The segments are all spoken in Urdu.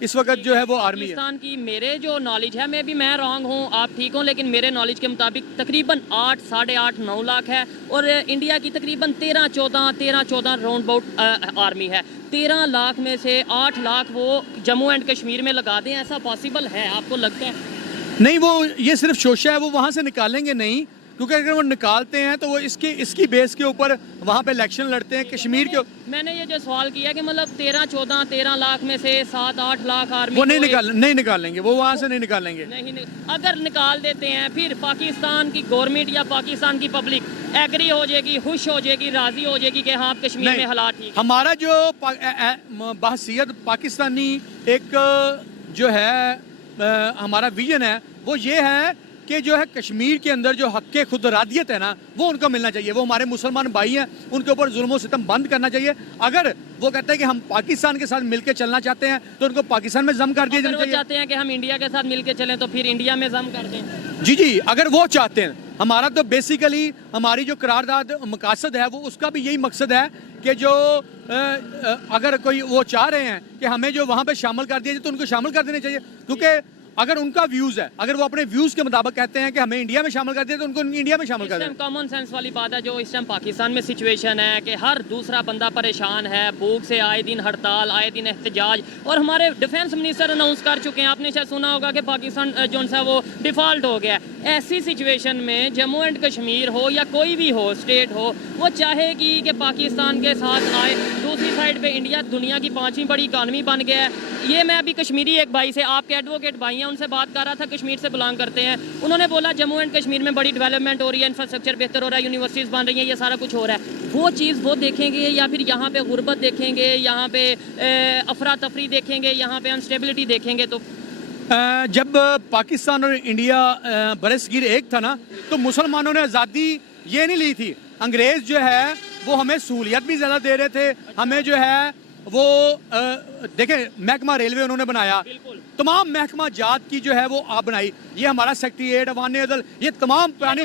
اس وقت جو ہے وہ آرمی ہے. پاکستان کی میرے جو نالج ہے میں رانگ ہوں آپ ٹھیک ہوں لیکن میرے نالج کے مطابق تقریباً 8 ساڑھے 8 9 لاکھ ہے اور انڈیا کی تقریباً 13-14 راؤنڈ باؤٹ آرمی ہے. 13 لاکھ میں سے 8 لاکھ وہ جموں اینڈ کشمیر میں لگا دیں, ایسا پاسبل ہے آپ کو لگتا ہے؟ نہیں, وہ یہ صرف شوشہ ہے, وہ وہاں سے نکالیں گے نہیں, کیونکہ اگر وہ نکالتے ہیں تو وہ اس کی بیس کے اوپر وہاں پہ الیکشن لڑتے ہیں کشمیر کے. میں نے یہ جو سوال کیا کہ مطلب 13 لاکھ میں سے 7-8 لاکھ آرمی وہ نہیں نکالیں گے, وہ وہاں سے نہیں نکالیں گے. نہیں, اگر نکال دیتے ہیں پھر پاکستان کی گورنمنٹ یا پاکستان کی پبلک ایگری ہو جائے گی, خوش ہو جائے گی, راضی ہو جائے گی کہ ہاں کشمیر میں حالات ٹھیک. ہمارا جو بحثیت پاکستانی ایک جو ہے ہمارا ویژن ہے وہ یہ ہے کہ جو ہے کشمیر کے اندر جو حق خود ارادیت ہے نا وہ ان کو ملنا چاہیے. وہ ہمارے مسلمان بھائی ہیں, ان کے اوپر ظلم و ستم بند کرنا چاہیے. اگر وہ کہتے ہیں کہ ہم پاکستان کے ساتھ مل کے چلنا چاہتے ہیں تو ان کو پاکستان میں ضم کر دیا جانا چاہیے. چاہیے. چاہتے ہیں کہ ہم انڈیا کے ساتھ مل کے چلیں تو پھر انڈیا میں ضم کر دیں. جی, اگر وہ چاہتے ہیں. ہمارا تو بیسیکلی ہماری جو قرارداد مقاصد ہے وہ اس کا بھی یہی مقصد ہے کہ جو اگر کوئی وہ چاہ رہے ہیں کہ ہمیں جو وہاں پہ شامل کر دیا جائے تو ان کو شامل کر دینے چاہیے. کیونکہ اگر ان کا ویوز ہے, اگر وہ اپنے ویوز کے مطابق کہتے ہیں کہ ہمیں انڈیا میں شامل کر دیا تو ان کو انڈیا میں شامل کر دیں. کامن سینس والی بات ہے جو اس ٹائم پاکستان میں سچویشن ہے کہ ہر دوسرا بندہ پریشان ہے, بھوک سے آئے دن ہڑتال, آئے دن احتجاج, اور ہمارے ڈیفنس منسٹر اناؤنس کر چکے ہیں, آپ نے شاید سنا ہوگا کہ پاکستان جو ہے وہ ڈیفالٹ ہو گیا ہے. ایسی سچویشن میں جموں اینڈ کشمیر ہو یا کوئی بھی ہو اسٹیٹ ہو وہ چاہے گی کہ پاکستان کے ساتھ آئے. دوسری سائڈ پہ انڈیا دنیا کی 5ویں بڑی اکانومی بن گیا ہے. یہ میں ابھی کشمیری ایک بھائی سے, آپ کے ایڈوکیٹ بھائی ہیں, ان سے بات کر رہا تھا, کشمیر سے بلانگ کرتے ہیں. انہوں نے بولا جموں اینڈ کشمیر میں بڑی ڈیولپمنٹ ہو رہی ہے, انفراسٹرکچر بہتر ہو رہا ہے, یونیورسٹیز بن رہی ہیں, یہ سارا کچھ ہو رہا ہے. وہ چیز وہ دیکھیں گے یا پھر یہاں پہ غربت دیکھیں گے, یہاں پہ افراتفری دیکھیں گے, یہاں پہ انسٹیبلٹی دیکھیں گے؟ تو جب پاکستان اور انڈیا برصغیر ایک تھا نا تو مسلمانوں نے آزادی یہ نہیں لی تھی. انگریز جو ہے وہ ہمیں سہولیت بھی زیادہ دے رہے تھے, ہمیں جو ہے وہ دیکھیں محکمہ ریلوے انہوں نے بنایا, تمام محکمہ جات کی جو ہے وہ آپ بنائی. یہ ہمارا سیکٹریٹ, عوام عدل, یہ تمام پرانی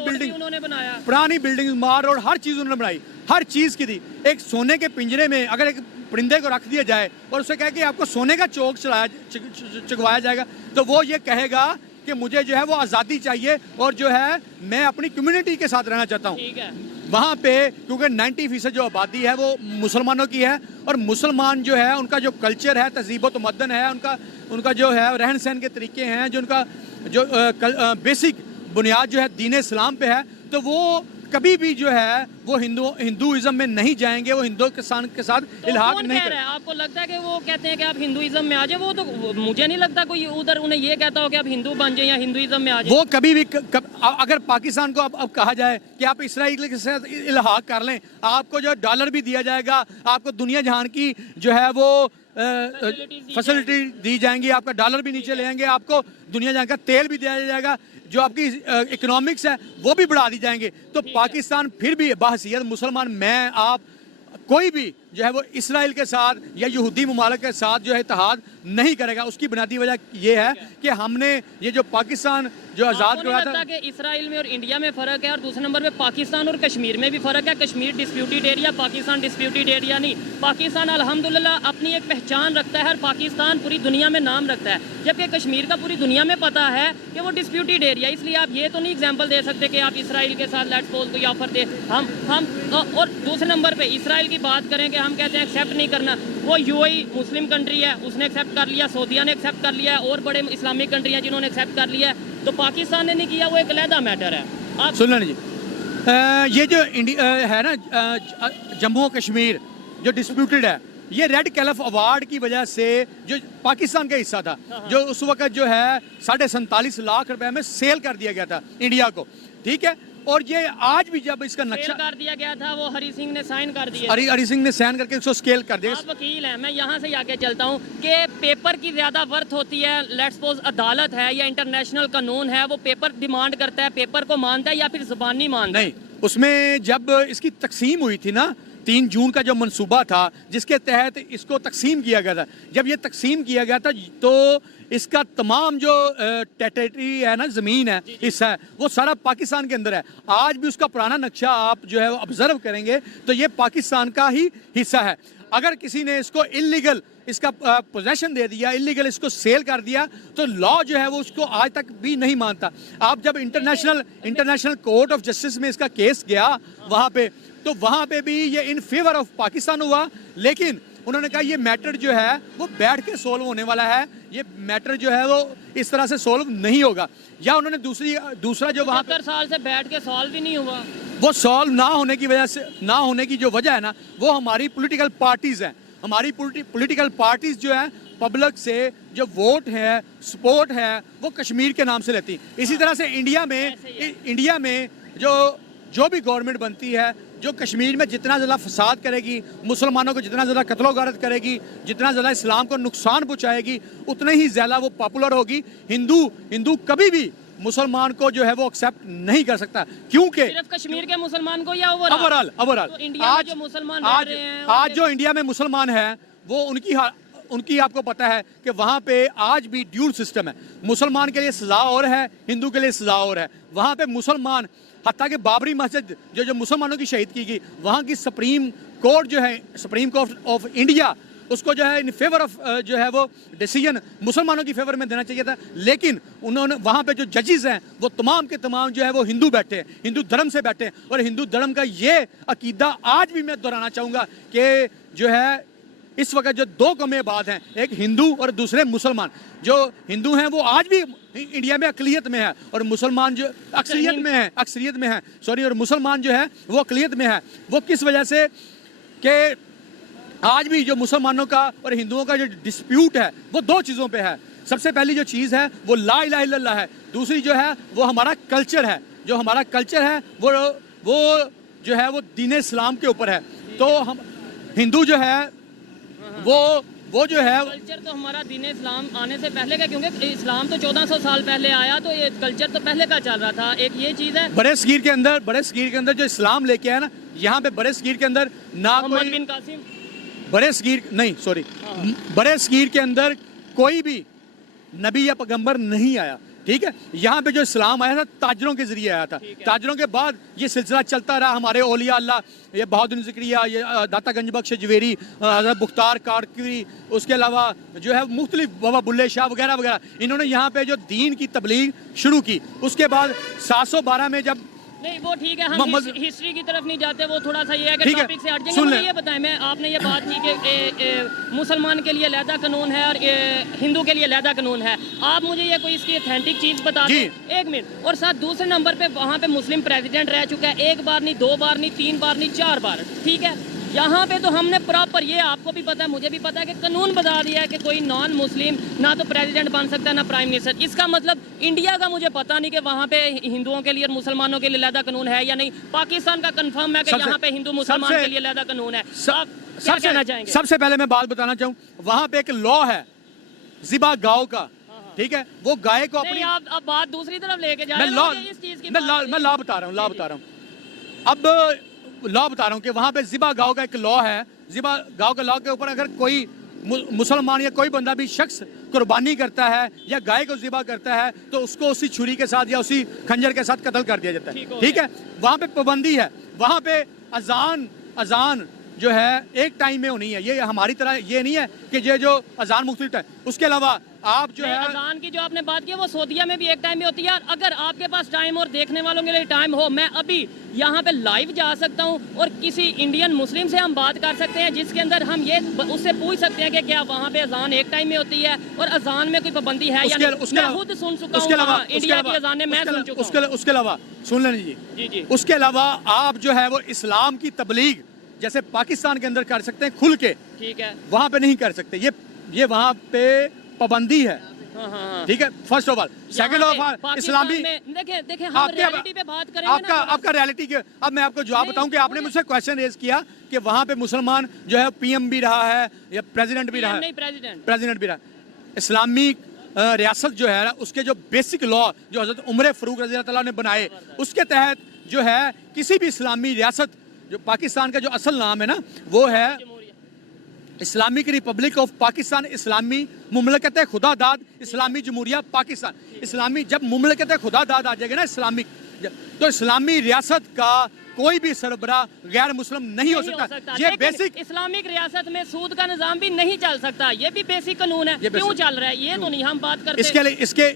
بلڈنگ مار روڈ ہر چیز انہوں نے بنائی, ہر چیز کی دی. ایک سونے کے پنجرے میں اگر ایک پرندے کو رکھ دیا جائے اور اسے کہے کہ آپ کو سونے کا چوک چگوایا جائے گا تو وہ یہ کہے گا کہ مجھے جو ہے وہ آزادی چاہیے اور جو ہے میں اپنی کمیونٹی کے ساتھ رہنا چاہتا ہوں. وہاں پہ کیونکہ 90% جو آبادی ہے وہ مسلمانوں کی ہے, اور مسلمان جو ہے ان کا جو کلچر ہے, تہذیب و تمدن ہے, ان کا جو ہے رہن سہن کے طریقے ہیں, جو ان کا جو بیسک بنیاد جو ہے دین اسلام پہ ہے, تو وہ کبھی بھی جو ہے وہ ہندوازم میں نہیں جائیں گے, وہ ہندوستان کے ساتھ الحاق نہیں کریں. آپ کو لگتا ہے کہ وہ کہتے ہیں کہ آپ ہندوازم میں آ جائیں؟ وہ تو مجھے نہیں لگتا کوئی ادھر انہیں یہ کہتا ہو کہ آپ ہندو بن جائیں یا ہندوازم میں آ جائیں. وہ کبھی بھی اگر پاکستان کو اب کہا جائے کہ آپ اسرائیل کے ساتھ الحاق کر لیں, آپ کو جو ڈالر بھی دیا جائے گا, آپ کو دنیا جہان کی جو ہے وہ فیسلٹی دی جائیں گی, آپ کا ڈالر بھی نیچے لے جائیں گے, آپ کو دنیا جہاں کا تیل بھی دیا جائے گا, جو آپ کی اکنامکس ہے وہ بھی بڑھا دی جائیں گے. تو پاکستان پھر بھی بحیثیت مسلمان, میں آپ کوئی بھی جو ہے وہ اسرائیل کے ساتھ یا یہودی ممالک کے ساتھ جو ہے اتحاد نہیں کرے گا. اس کی بنیادی وجہ یہ ہے کہ ہم نے یہ جو پاکستان جو آزاد کرایا تھا, کہ اسرائیل میں اور انڈیا میں فرق ہے, اور دوسرے نمبر پہ پاکستان اور کشمیر میں بھی فرق ہے. Kashmir disputed area, Pakistan disputed area نہیں. پاکستان الحمدللہ اپنی ایک پہچان رکھتا ہے, اور پاکستان پوری دنیا میں نام رکھتا ہے, جبکہ کشمیر کا پوری دنیا میں پتہ ہے کہ وہ ڈسپیوٹیڈ ایریا. اس لیے آپ یہ تو نہیں ایگزامپل دے سکتے کہ آپ اسرائیل کے ساتھ لیٹس سپوز کوئی آفر دے. ہم اور دوسرے نمبر پہ اسرائیل کی بات کریں کہ ہم کہتے ہیں ایکسیپٹ نہیں کرنا, وہ UAE مسلم کنٹری ہے, اس نے ایکسیپٹ کر لیا, سعودیہ نے ایکسیپٹ کر لیا, اور بڑے اسلامک کنٹری ہیں جنہوں نے ایکسیپٹ کر لیا ہے. تو پاکستان نے نہیں کیا, وہ ایک علیحدہ میٹر ہے. آپ سن لیں جی, یہ جو ہے نا جموں کشمیر جو ڈسپیوٹیڈ ہے, یہ ریڈ کیلف ایوارڈ کی وجہ سے جو پاکستان کا حصہ تھا, جو اس وقت جو ہے 47.5 لاکھ روپے میں سیل کر دیا گیا تھا انڈیا کو, ٹھیک ہے. اور یہ آج بھی جب اس کا نقشہ کر دیا گیا تھا, وہ ہری سنگھ نے سائن کر دیا, ہری سنگھ نے سائن کر کے اس کو سکیل کر دیا. آپ وکیل ہیں, میں یہاں سے آگے چلتا ہوں کہ پیپر کی زیادہ ورتھ ہوتی ہے. لیٹس سپوز عدالت ہے یا انٹرنیشنل قانون ہے, وہ پیپر ڈیمانڈ کرتا ہے, پیپر کو مانتا ہے یا پھر زبان نہیں مانتا؟ نہیں, اس میں جب اس کی تقسیم ہوئی تھی نا 3 جون کا جو منصوبہ تھا جس کے تحت اس کو تقسیم کیا گیا تھا, جب یہ تقسیم کیا گیا تھا تو اس کا تمام جو ٹیریٹری ہے نا, زمین ہے, حصہ ہے, وہ سارا پاکستان کے اندر ہے. آج بھی اس کا پرانا نقشہ آپ جو ہے وہ آبزرو کریں گے تو یہ پاکستان کا ہی حصہ ہے. اگر کسی نے اس کو انلیگل اس کا پوزیشن دے دیا, انلیگل اس کو سیل کر دیا, تو لا جو ہے وہ اس کو آج تک بھی نہیں مانتا. آپ جب انٹرنیشنل کورٹ آف جسٹس میں اس کا کیس گیا وہاں پہ, تو وہاں پہ بھی یہ ان فیور آف پاکستان ہوا, لیکن انہوں نے کہا یہ میٹر جو ہے وہ بیٹھ کے سولو ہونے والا ہے, یہ میٹر جو ہے وہ اس طرح سے سولو نہیں ہوگا. یا انہوں نے دوسرا جو وہاں 70 سال سے بیٹھ کے سالو بھی نہیں ہوا, وہ سالو نہ ہونے کی وجہ سے, نہ ہونے کی جو وجہ ہے نا, وہ ہماری پولیٹیکل پارٹیز ہیں. ہماری پولیٹیکل پارٹیز جو ہیں پبلک سے جو ووٹ ہے, سپورٹ ہے, وہ کشمیر کے نام سے لیتی. اسی طرح سے انڈیا میں جو بھی گورنمنٹ بنتی ہے, جو کشمیر میں جتنا زیادہ فساد کرے گی, مسلمانوں کو جتنا زیادہ قتل و غارت کرے گی, جتنا زیادہ اسلام کو نقصان پہنچائے گی, اتنے ہی زیادہ وہ پاپولر ہوگی. ہندو کبھی بھی مسلمان کو جو ہے وہ ایکسیپٹ نہیں کر سکتا, کیونکہ صرف کشمیر کے مسلمان کو یا اوورال انڈیا میں جو مسلمان رہ رہے ہیں, آج جو انڈیا میں مسلمان ہیں وہ ان کی آپ کو پتا ہے کہ وہاں پہ آج بھی ڈیول سسٹم ہے. مسلمان کے لیے سزا اور ہے, ہندو کے لیے سزا اور ہے. وہاں پہ مسلمان, حتیٰ کہ بابری مسجد جو مسلمانوں کی شہید کی گئی, وہاں کی سپریم کورٹ جو ہے, سپریم کورٹ آف انڈیا, اس کو جو ہے ان فیور آف جو ہے وہ ڈیسیجن مسلمانوں کی فیور میں دینا چاہیے تھا, لیکن انہوں نے وہاں پہ جو ججز ہیں وہ تمام کے تمام جو ہے وہ ہندو بیٹھے ہیں, ہندو دھرم سے بیٹھے ہیں. اور ہندو دھرم کا یہ عقیدہ آج بھی میں دہرانا چاہوں گا کہ جو ہے اس وقت جو دو قومیں آباد ہیں, ایک ہندو اور دوسرے مسلمان. جو ہندو ہیں وہ آج بھی انڈیا میں اقلیت میں ہے, اور مسلمان جو اکثریت میں ہے اور مسلمان جو ہے وہ اقلیت میں ہے. وہ کس وجہ سے کہ آج بھی جو مسلمانوں کا اور ہندوؤں کا جو ڈسپیوٹ ہے وہ دو چیزوں پہ ہے. سب سے پہلی جو چیز ہے وہ لا الہ الا اللہ ہے, دوسری جو ہے وہ ہمارا کلچر ہے. جو ہمارا کلچر ہے وہ جو ہے وہ دین اسلام کے اوپر ہے. تو ہم ہندو جو ہے وہ جو ہے کلچر تو ہمارا دین اسلام آنے سے پہلے کا, کیونکہ اسلام تو 1400 سال پہلے آیا, تو یہ کلچر تو پہلے کا چل رہا تھا. ایک یہ چیز ہے بڑے صغیر کے اندر جو اسلام لے کے آیا نا, یہاں پہ بڑے صغیر کے اندر نہ محمد بن قاسم, بڑے صغیر کے اندر کوئی بھی نبی یا پیغمبر نہیں آیا. ٹھیک ہے, یہاں پہ جو اسلام آیا تھا تاجروں کے ذریعے آیا تھا. تاجروں کے بعد یہ سلسلہ چلتا رہا. ہمارے اولیاء اللہ, یہ بہادر ذکریہ, یہ داتا گنج بخش جویری, حضرت بختار کاکڑی, اس کے علاوہ جو ہے مختلف بابا بلے شاہ وغیرہ وغیرہ, انہوں نے یہاں پہ جو دین کی تبلیغ شروع کی. اس کے بعد 712 میں جب نہیں وہ ٹھیک ہے, ہم ہسٹری کی طرف نہیں جاتے, وہ تھوڑا سا یہ ہے کہ ٹاپک سے ہٹ جائیں گے. مجھے یہ بتائیں, میں آپ نے یہ بات کی کہ مسلمان کے لیے علیحدہ قانون ہے اور ہندو کے لیے علیحدہ قانون ہے. آپ مجھے یہ کوئی اس کی اتھینٹک چیز بتا دیں. ایک منٹ. اور ساتھ دوسرے نمبر پہ وہاں پہ مسلم پریزیڈنٹ رہ چکا ہے, 1 بار نہیں, 2 بار نہیں, 3 بار نہیں, 4 بار. ٹھیک ہے, یہاں پہ تو ہم نے پراپر, یہ آپ کو بھی پتا ہے مجھے بھی پتا ہے, کہ قانون بتا دیا ہے کہ کوئی نان مسلم نہ تو پریزیڈنٹ بن سکتا ہے نہ پرائم منسٹر. اس کا مطلب انڈیا کا مجھے پتا نہیں کہ وہاں پہ ہندوؤں کے لیے اور مسلمانوں کے لیے علیحدہ قانون ہے یا نہیں. پاکستان کا کنفرم ہے کہ یہاں پہ ہندو مسلمان کے لیے علیحدہ قانون ہے. کیا کہنا چاہیں گے؟ سب سے پہلے میں بات بتانا چاہوں, وہاں پہ ایک لا ہے ذبح گاؤ کا. ٹھیک ہے, وہ گائے کو اپنی, آپ بات دوسری طرف لے کے جا رہے ہیں. اس چیز کی میں لا بتا رہا ہوں. اب لا بتا رہا ہوں کہ وہاں پہ ذبح گاؤ کا ایک لا ہے. ذبح گاؤ کے لا کے اوپر اگر کوئی مسلمان یا کوئی بندہ بھی شخص قربانی کرتا ہے یا گائے کو ذبح کرتا ہے, تو اس کو اسی چھری کے ساتھ یا اسی خنجر کے ساتھ قتل کر دیا جاتا ہے. ٹھیک ہے, وہاں پہ پابندی ہے. وہاں پہ اذان جو ہے ایک ٹائم میں ہونی ہے. یہ ہماری طرح یہ نہیں ہے کہ یہ جو اذان مختلف ہے. اس کے علاوہ آپ جو ہے اذان کی جو آپ نے بات کی وہ سعودیہ میں بھی ایک ٹائم میں ہوتی ہے. اگر آپ کے پاس ٹائم اور دیکھنے والوں کے لیے ٹائم ہو, میں ابھی یہاں پہ لائیو جا سکتا ہوں اور کسی انڈین مسلم سے ہم بات کر سکتے ہیں, جس کے اندر ہم یہ اس سے پوچھ سکتے ہیں کہ کیا وہاں پہ اذان ایک ٹائم میں ہوتی ہے اور اذان میں کوئی پابندی ہے یا نہیں. میں خود سن چکا ہوں انڈیا کی اذانیں, میں سن چکا ہوں. اس کے علاوہ سن لیں جی, اس کے علاوہ آپ جو ہے وہ اسلام کی تبلیغ جیسے پاکستان کے اندر کر سکتے ہیں کھل کے. ٹھیک ہے, وہاں پہ نہیں کر سکتے. یہ وہاں پہ پابندی ہے. ٹھیک ہے, first of all. Second of all اسلامی, دیکھیں ہم ریالٹی پہ بات کریں گے. آپ کا ریالٹی کے, اب میں آپ کو جواب بتاؤں کہ آپ نے مجھ سے کویسچن ریز کیا کہ وہاں پہ مسلمان جو ہے پی ایم بھی رہا ہے یا پریزیڈنٹ بھی رہا ہے. پریزیڈنٹ بھی رہا ہے. اسلامی ریاست جو ہے اس کے جو بیسک لا جو حضرت عمر فاروق رضی اللہ تعالیٰ نے بنائے, اس کے تحت جو ہے کسی بھی اسلامی ریاست, جو پاکستان کا جو اصل نام ہے نا وہ ہے اسلامک ریپبلک آف پاکستان, اسلامی مملکت خدا داد اسلامی جمہوریہ پاکستان. اسلامی جب مملکت خدا داد آ جائے گا نا اسلامک, تو اسلامی ریاست کا کوئی بھی سربراہ غیر مسلم نہیں ہو سکتا. یہ لیکن بیسک اسلامک ریاست میں سود کا نظام بھی نہیں چل سکتا, یہ بھی بیسک قانون ہے. کیوں چل رہا ہے یہ تو نہیں ہم بات کرتے.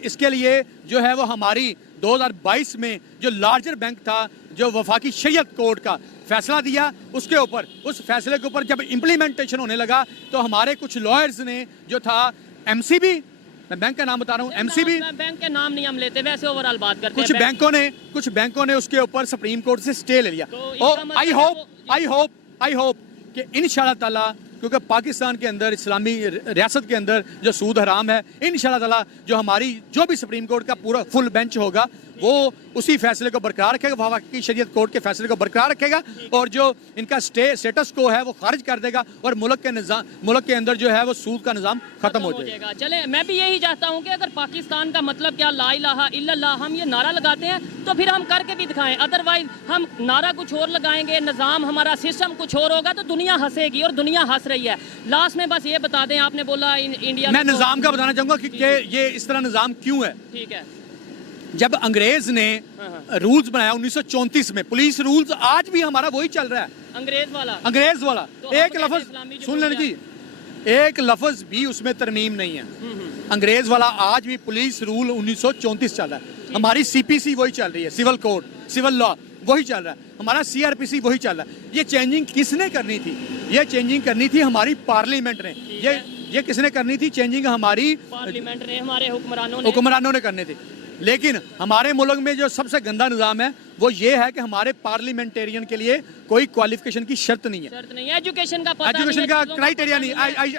اس کے لیے جو ہے وہ ہماری 2022 میں جو لارجر بینک تھا, جو وفاقی شریعت کورٹ کا فیصلہ دیا, اس کے اوپر, اس فیصلے کے اوپر جب امپلیمنٹیشن ہونے لگا تو ہمارے کچھ لائرز نے جو تھا ایم سی بی, میں بینک کا نام بتا رہا ہوں, ایم سی بی, بینک کے نام نہیں ہم لیتے, ویسے اوورال بات کرتے ہیں. کچھ بینکوں نے اس کے اوپر سپریم کورٹ سے سٹے لے لیا. اور آئی ہوپ کہ انشاءاللہ تعالیٰ, کیونکہ پاکستان کے اندر, اسلامی ریاست کے اندر جو سود حرام ہے, انشاءاللہ تعالیٰ جو ہماری جو بھی سپریم کورٹ کا پورا فل بینچ ہوگا وہ اسی فیصلے کو برقرار رکھے گا, وفاقی شریعت کورٹ کے فیصلے کو برقرار رکھے گا, اور جو ان کا اسٹیٹس کو ہے وہ خارج کر دے گا, اور ملک کے اندر جو ہے وہ سود کا نظام ختم ہو جائے گا. چلیں, میں بھی یہی چاہتا ہوں کہ اگر پاکستان کا مطلب کیا لا الہ الا اللہ ہم یہ نعرہ لگاتے ہیں تو پھر ہم کر کے بھی دکھائیں. ادروائز ہم نعرہ کچھ اور لگائیں گے, نظام ہمارا سسٹم کچھ اور ہوگا تو دنیا ہنسے گی, اور دنیا ہنس رہی ہے. لاسٹ میں بس یہ بتا دیں, آپ نے بولا انڈیا میں نظام کا بتانا چاہوں گا کہ یہ اس طرح نظام کیوں ہے. ٹھیک ہے. جب انگریز نے رولز بنایا 1934 میں, پولیس رولز آج بھی ہمارا وہی چل رہا ہے, انگریز والا. ایک لفظ سن لینا جی, ایک لفظ بھی اس میں ترمیم نہیں ہے. انگریز والا آج بھی پولیس رول 1934 چل رہا ہے. ہماری سی پی سی وہی چل رہی ہے, سول کوڈ, سول لا وہی چل رہا ہے. ہمارا سی آر پی سی وہی چل رہا ہے. یہ چینجنگ کس نے کرنی تھی؟ یہ چینجنگ کرنی تھی ہماری پارلیمنٹ نے. یہ کس نے کرنی تھی چینجنگ؟ ہماری پارلیمنٹ نے, ہمارے حکمرانوں نے کرنی تھی. لیکن ہمارے ملک میں جو سب سے گندا نظام ہے وہ یہ ہے کہ ہمارے پارلیمنٹیرین کے لیے کوئی کوالیفیکیشن کی شرط نہیں ہے. ایجوکیشن کا کرائٹیریا نہیں,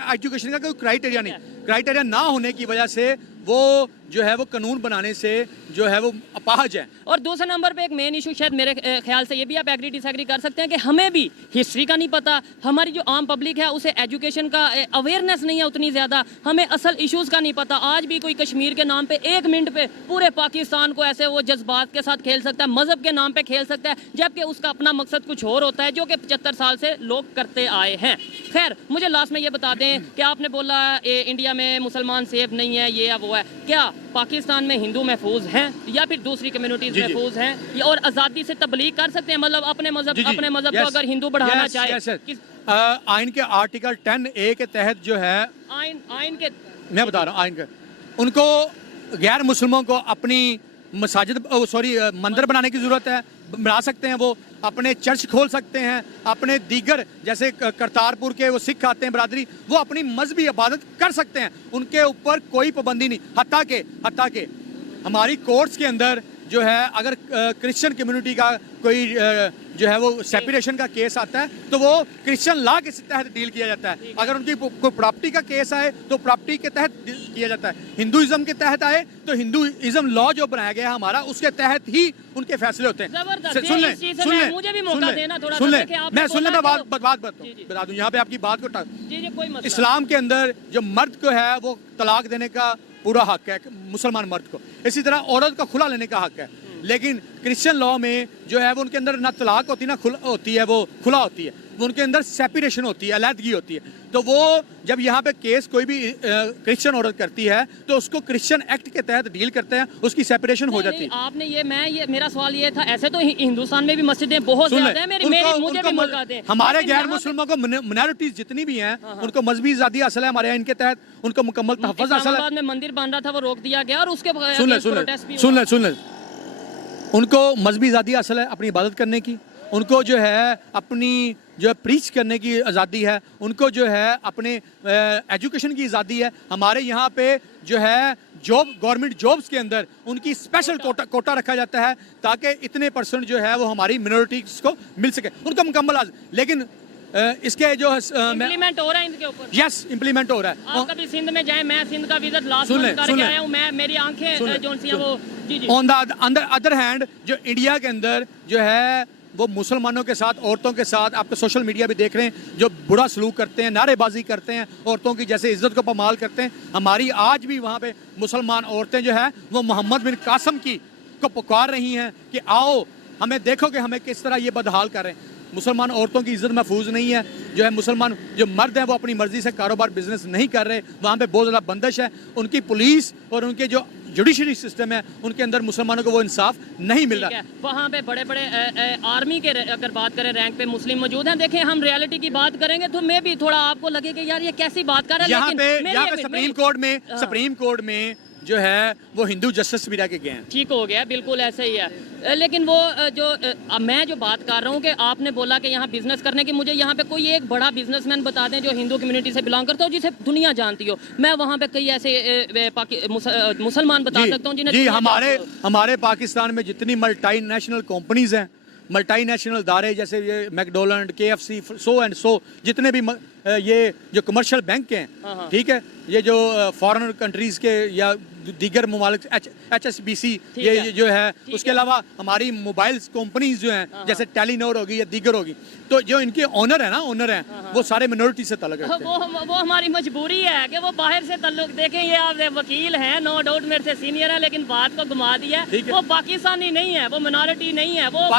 ایجوکیشن کا کوئی کرائٹیریا نہیں. کرائٹیریا نہ ہونے کی وجہ سے وہ جو ہے وہ قانون بنانے سے جو ہے وہ اپاہج ہے. اور دوسرے نمبر پہ ایک مین ایشو شاید میرے خیال سے یہ بھی آپ ایگری ڈس ایگری کر سکتے ہیں کہ ہمیں بھی ہسٹری کا نہیں پتا, ہماری جو عام پبلک ہے اسے ایجوکیشن کا اویئرنیس نہیں ہے اتنی زیادہ, ہمیں اصل ایشوز کا نہیں پتا. آج بھی کوئی کشمیر کے نام پہ 1 منٹ پہ پورے پاکستان کو ایسے وہ جذبات کے ساتھ کھیل سکتا ہے, مذہب کے نام پہ کھیل سکتا ہے, جبکہ اس کا اپنا مقصد کچھ اور ہوتا ہے جو کہ 75 سال سے لوگ کرتے آئے ہیں. خیر, مجھے لاسٹ میں یہ بتا دیں کہ آپ نے بولا انڈیا میں مسلمان سیف نہیں ہے, یہ ہے وہ ہے, کیا پاکستان میں ہندو محفوظ ہیں یا پھر دوسری کمیونٹیز محفوظ ہیں, اور آزادی سے تبلیغ کر سکتے ہیں؟ مطلب اپنے مذہب کو اگر ہندو بڑھانا چاہے, آئین کے آرٹیکل 10A کے تحت جو ہے, آئین کے میں بتا رہا ہوں, آئین کا ان کو غیر مسلموں کو اپنی مساجد مندر بنانے کی ضرورت ہے, بنا سکتے ہیں, وہ اپنے چرچ کھول سکتے ہیں, اپنے دیگر جیسے کرتارپور کے وہ سکھ آتے ہیں برادری, وہ اپنی مذہبی عبادت کر سکتے ہیں, ان کے اوپر کوئی پابندی نہیں. حتیٰ کہ ہماری کورٹس کے اندر جو ہے اگر کرسچن کمیونٹی کا کوئی جو ہے وہ سیپریشن کا کیس آتا ہے تو وہ کرسچن لا کے تحت ڈیل کیا جاتا ہے. اگر ان کی کوئی پراپرٹی کا کیس آئے تو پراپرٹی کے تحت کیا جاتا ہے. ہندوازم کے تحت آئے تو ہندوازم لا جو بنایا گیا ہے ہمارا, اس کے تحت ہی ان کے فیصلے ہوتے ہیں. میں بات بتا دوں یہاں پہ آپ کی بات کو. اسلام کے اندر جو مرد کو ہے وہ طلاق دینے کا پورا حق ہے, مسلمان مرد کو. اسی طرح عورت کا کھلا لینے کا حق ہے. لیکن کرسچن لا میں جو ہے وہ ان کے اندر نہ طلاق ہوتی, نہ ہوتی ہے, وہ کھلا ہوتی ہے, وہ ان کے اندر سیپریشن ہوتی ہے, علیحدگی ہوتی ہے. تو وہ جب یہاں پہ کیس کوئی بھی کرسچن عورت کرتی ہے تو اس کو کرسچن ایکٹ کے تحت ڈیل کرتے ہیں, اس کی سیپریشن ہو جاتی ہے. آپ نے میرا سوال یہ تھا, ایسے تو ہندوستان میں بھی مسجدیں بہت زیادہ ہیں, مجھے بھی موقع دیں. ہمارے غیر مسلموں کو منارٹیز جتنی بھی ہیں ان کو مذہبی آزادی حاصل ہے, ہمارے یہاں ان کے تحت ان کو مکمل تحفظ حاصل ہے. اسلام آباد میں مندر بن رہا تھا, وہ روک دیا گیا, اور اس کے سن لیں ان کو مذہبی آزادی حاصل ہے اپنی عبادت کرنے کی, ان کو جو ہے اپنی جو پریچ کرنے کی آزادی ہے, ان کو جو ہے اپنے ایجوکیشن کی آزادی ہے. ہمارے یہاں پہ جو ہے گورنمنٹ جابز کے اندر ان کی اسپیشل کوٹا رکھا جاتا ہے تاکہ اتنے % جو ہے وہ ہماری منورٹیز کو مل سکے, ان کو مکمل. لیکن اس کے جو امپلیمنٹ ہو رہا ہے ان کے اوپر, یس امپلیمنٹ ہو رہا ہے. آپ کبھی سندھ میں جائیں, میں سندھ کا وزٹ لاسٹ منتھ کر کے آیا ہوں, میری آنکھیں جو سی ہیں وہ آن دا ادر ہینڈ جو انڈیا کے اندر جو ہے وہ مسلمانوں کے ساتھ, عورتوں کے ساتھ, آپ کو سوشل میڈیا بھی دیکھ رہے ہیں, جو برا سلوک کرتے ہیں, نعرے بازی کرتے ہیں, عورتوں کی جیسے عزت کو پامال کرتے ہیں. ہماری آج بھی وہاں پہ مسلمان عورتیں جو ہے وہ محمد بن قاسم کو پکار رہی ہیں کہ آؤ ہمیں دیکھو کہ ہمیں کس طرح یہ بدحال کر رہے ہیں. مسلمان عورتوں کی عزت محفوظ نہیں ہے, جو ہے مسلمان جو مرد ہیں وہ اپنی مرضی سے کاروبار بزنس نہیں کر رہے, وہاں پہ بہت زیادہ بندش ہے. ان کی پولیس اور ان کے جو جوڈیشری سسٹم ہے ان کے اندر مسلمانوں کو وہ انصاف نہیں مل رہا. وہاں پہ بڑے بڑے آرمی کے اگر بات کریں رینک پہ مسلم موجود ہیں. دیکھیں ہم ریالٹی کی بات کریں گے تو میں بھی تھوڑا آپ کو لگے کہ یار یہ کیسی بات کر رہے ہیں. یہاں پہ سپریم کورٹ میں جو ہے وہ ہندو جسٹس بھی رہ کے گئے ہیں. ٹھیک ہو گیا, بالکل ایسا ہی ہے. لیکن وہ جو میں جو بات کر رہا ہوں کہ آپ نے بولا کہ یہاں بزنس کرنے کی, مجھے یہاں پہ کوئی ایک بڑا بزنس مین بتا دیں جو ہندو کمیونٹی سے بلانگ کرتا ہو جسے دنیا جانتی ہو. میں وہاں پہ کئی ایسے مسلمان بتا سکتا ہوں جنہیں جی ہمارے پاکستان میں جتنی ملٹی نیشنل کمپنیز ہیں, ملٹی نیشنل ادارے جیسے یہ McDonald, KFC, so and so, جتنے بھی یہ جو کمرشل بینک ہیں, ٹھیک ہے, یہ جو فارن کنٹریز کے یا دیگر ممالک HSBC یہ جو ہے, اس کے علاوہ ہماری موبائل کمپنیز جو ہیں جیسے ٹیلی نور ہوگی یا دیگر ہوگی, تو جو ان کے اونر ہیں وہ سارے منورٹی سے تعلق رکھتے ہیں. وہ ہماری مجبوری ہے کہ وہ باہر سے تعلق. دیکھیں یہ آپ وکیل ہیں, نو ڈاؤٹ میرے سے سینئر ہیں, لیکن بات کو گھما دیا ہے. وہ پاکستانی نہیں ہے, وہ منارٹی نہیں ہے. وہ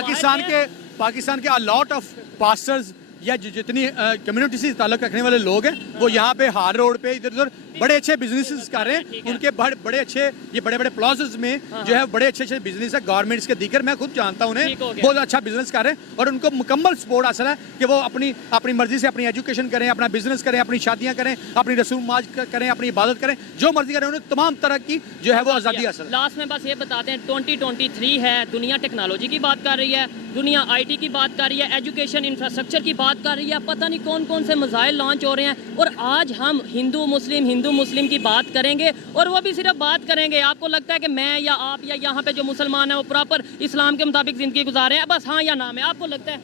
پاکستان کے لاٹ آف پاسٹرز یا جتنی کمیونٹی سے تعلق رکھنے والے لوگ ہیں وہ یہاں پہ ہار روڈ پہ ادھر ادھر بڑے اچھے بزنسز کر رہے ہیں. ان کے بڑے اچھے یہ بڑے بڑے پلازز میں جو ہے بڑے اچھے بزنس ہے گورنمنٹس کے دیگر, میں خود جانتا ہوں انہیں, بہت اچھا بزنس کر رہے ہیں اور ان کو مکمل سپورٹ حاصل ہے کہ وہ اپنی مرضی سے اپنی ایجوکیشن کریں, اپنا بزنس کریں, اپنی شادیاں کریں, اپنی رسومات کریں, اپنی عبادت کریں, جو مرضی کریں, انہیں تمام طرح کی جو ہے وہ آزادی حاصل ہے. لاسٹ میں بس یہ بتاتے ہیں 2023 ہے, دنیا ٹیکنالوجی کی بات کر رہی ہے, دنیا IT کی بات کر رہی ہے, ایجوکیشن انفراسٹرکچر کی بات کر رہی ہے, پتہ نہیں کون کون سے مسائل لانچ ہو رہے ہیں. اور آج ہم ہندو مسلم کی بات کریں گے, اور وہ بھی صرف بات کریں گے. آپ کو لگتا ہے کہ میں یا آپ یا یہاں پہ جو مسلمان ہیں وہ پراپر اسلام کے مطابق زندگی گزار رہے ہیں, بس ہاں یا نام ہے؟ آپ کو لگتا ہے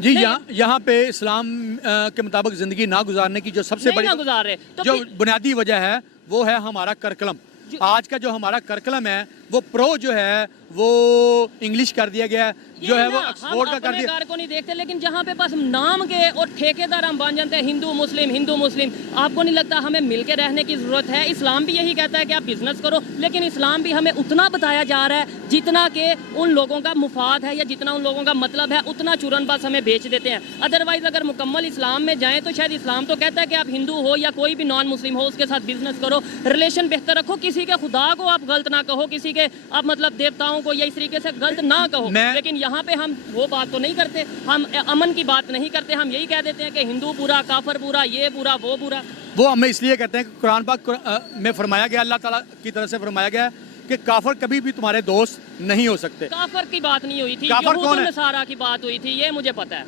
جی یہاں پہ اسلام کے مطابق زندگی نہ گزارنے کی جو سب سے بڑی گزار رہے جو بنیادی وجہ ہے وہ ہے ہمارا کرکلم. آج کا جو ہمارا کرکلم ہے وہ پرو جو ہے وہ انگلش کر دیا گیا ہے, جو ہے وہ ایکسپورٹ کا کر دیا. ہم کو نہیں دیکھتے, لیکن جہاں پہ بس نام کے اور ٹھیکیدار ہم بن جاتے ہیں ہندو مسلم. آپ کو نہیں لگتا ہمیں مل کے رہنے کی ضرورت ہے؟ اسلام بھی یہی کہتا ہے کہ آپ بزنس کرو, لیکن اسلام بھی ہمیں اتنا بتایا جا رہا ہے جتنا کہ ان لوگوں کا مفاد ہے یا جتنا ان لوگوں کا مطلب ہے, اتنا چورن بس ہمیں بیچ دیتے ہیں. ادروائز اگر مکمل اسلام میں جائیں تو شاید اسلام تو کہتا ہے کہ آپ ہندو ہو یا کوئی بھی نان مسلم ہو اس کے ساتھ بزنس کرو, ریلیشن بہتر رکھو, کسی کے خدا کو آپ غلط نہ کہو, کسی کے آپ مطلب دیوتاؤں کو یا اس طریقے سے غلط نہ کہو. لیکن یہاں پہ ہم وہ بات تو نہیں کرتے, ہم امن کی بات نہیں کرتے, ہم یہی کہہ دیتے ہیں کہ ہندو برا, کافر برا, یہ برا, وہ برا. وہ ہمیں اس لیے کہتے ہیں کہ قرآن پاک میں فرمایا گیا, اللہ تعالیٰ کی طرف سے فرمایا گیا کہ کافر کبھی بھی تمہارے دوست نہیں ہو سکتے. کافر کی بات نہیں ہوئی تھی, کافر کون ہے؟ نصارہ کی بات ہوئی تھی, یہ مجھے پتا ہے.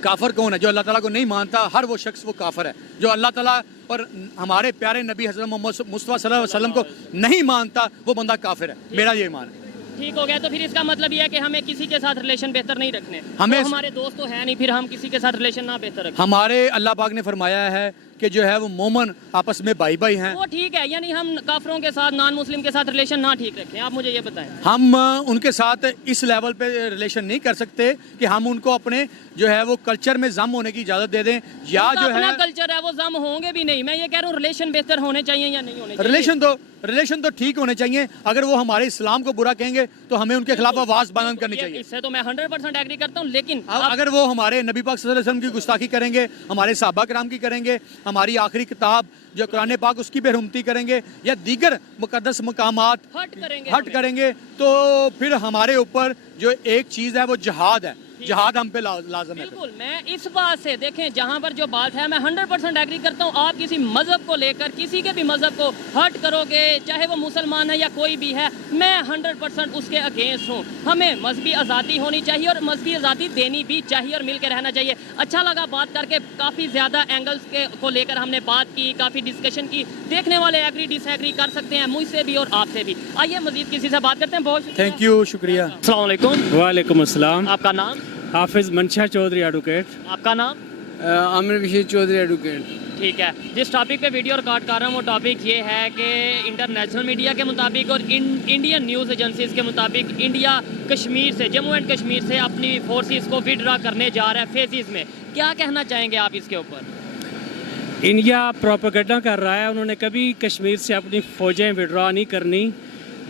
کافر کون ہے؟ جو اللہ تعالیٰ کو نہیں مانتا, ہر وہ شخص وہ کافر ہے. جو اللہ تعالیٰ اور ہمارے پیارے نبی حضرت محمد مصطفیٰ صلی اللہ علیہ وسلم کو نہیں مانتا, وہ بندہ کافر ہے. میرا یہ ایمان ہے. ٹھیک ہو گیا, تو پھر اس کا مطلب یہ ہے کہ ہمیں کسی کے ساتھ ریلیشن بہتر نہیں رکھنے. ہمارے دوست تو ہے نہیں, پھر ہم کسی کے ساتھ ریلیشن نہ بہتر رکھیں. ہمارے اللہ پاک نے فرمایا ہے کہ جو ہے وہ مومن آپس میں بھائی بھائی ہیں. وہ ٹھیک ہے, یعنی ہم کافروں کے ساتھ نان مسلم کے ساتھ ریلیشن نہ ٹھیک رکھیں. آپ مجھے یہ بتائیں. ہم ان کے ساتھ اس لیول پہ ریلیشن نہیں کر سکتے کہ ہم ان کو اپنے جو ہے وہ کلچر میں ضم ہونے کی اجازت دے دیں, یا جو ہے کلچر ہے وہ ضم ہوں گے بھی نہیں. میں یہ کہہ رہا ہوں ریلیشن بہتر ہونے چاہیے یا نہیں ہونے چاہیے. ریلیشن تو ٹھیک ہونے چاہیے. اگر وہ ہمارے اسلام کو برا کہیں گے تو ہمیں ان کے خلاف آواز بلند کرنی چاہیے. اس سے تو میں 100% ایگری کرتا ہوں, لیکن اگر وہ ہمارے نبی پاک صلی اللہ علیہ وسلم کی گستاخی کریں گے, ہمارے صحابہ کرام کی کریں گے, ہماری آخری کتاب جو قرآن پاک اس کی بے حرمتی کریں گے, یا دیگر مقدس مقامات ہٹ کریں گے, تو پھر ہمارے اوپر جو ایک چیز ہے وہ جہاد ہے. جہاد ہم پہ لازم ہے. بالکل, میں اس بات سے دیکھیں جہاں پر جو بات ہے میں 100% ایگری کرتا ہوں. آپ کسی مذہب کو لے کر کسی کے بھی مذہب کو ہرٹ کرو گے, چاہے وہ مسلمان ہے یا کوئی بھی ہے, میں 100% اس کے اگینسٹ ہوں. ہمیں مذہبی آزادی ہونی چاہیے اور مذہبی آزادی دینی بھی چاہیے اور مل کے رہنا چاہیے. اچھا لگا بات کر کے, کافی زیادہ اینگلز کو لے کر ہم نے بات کی, کافی ڈسکشن کی. دیکھنے والے ایگری ڈس ایگری کر سکتے ہیں مجھ سے بھی اور آپ سے بھی. آئیے مزید کسی سے بات کرتے ہیں. بہت تھینک یو, شکریہ. السلام علیکم. وعلیکم السلام. آپ کا نام؟ حافظ منشا چودھری ایڈوکیٹ. آپ کا نام؟ عامر بشیر چودھری ایڈوکیٹ. ٹھیک ہے. جس ٹاپک پہ ویڈیو ریکارڈ کر رہا ہوں وہ ٹاپک یہ ہے کہ انٹرنیشنل میڈیا کے مطابق اور انڈین نیوز ایجنسیز کے مطابق انڈیا کشمیر سے, جموں اینڈ کشمیر سے اپنی فورسز کو وڈرا کرنے جا رہا ہے فیزز میں. کیا کہنا چاہیں گے آپ اس کے اوپر؟ انڈیا پروپیگنڈا کر رہا ہے, انہوں نے کبھی کشمیر سے اپنی فوجیں وڈرا نہیں کرنی.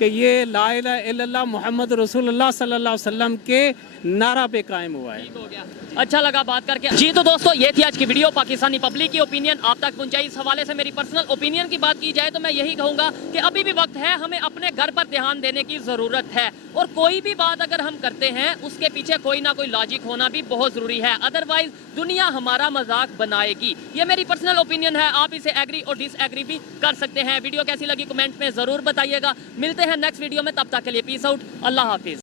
کہ یہ لا الہ الا اللہ محمد رسول اللہ صلی اللہ علیہ وسلم کے نعرہ پہ قائم ہوا ہے. ہو گیا. اچھا لگا بات کر کے. جی تو دوستو یہ تھی آج کی ویڈیو. پاکستانی پبلک کی اوپینین آپ تک پہنچائی. اس حوالے سے میری پرسنل اوپینین کی بات کی جائے تو میں یہی کہوں گا کہ ابھی بھی وقت ہے, ہمیں اپنے گھر پر دھیان دینے کی ضرورت ہے, اور کوئی بھی بات اگر ہم کرتے ہیں اس کے پیچھے کوئی نہ کوئی لاجک ہونا بھی بہت ضروری ہے, ادروائز دنیا ہمارا مذاق بنائے گی. یہ میری پرسنل اوپینین ہے, آپ اسے ایگری اور ڈس ایگری بھی کر سکتے ہیں. ویڈیو کیسی لگی کمنٹ میں ضرور بتائیے گا. ملتے ہیں نیکسٹ ویڈیو میں, تب تک کے لیے پیس آؤٹ, اللہ حافظ.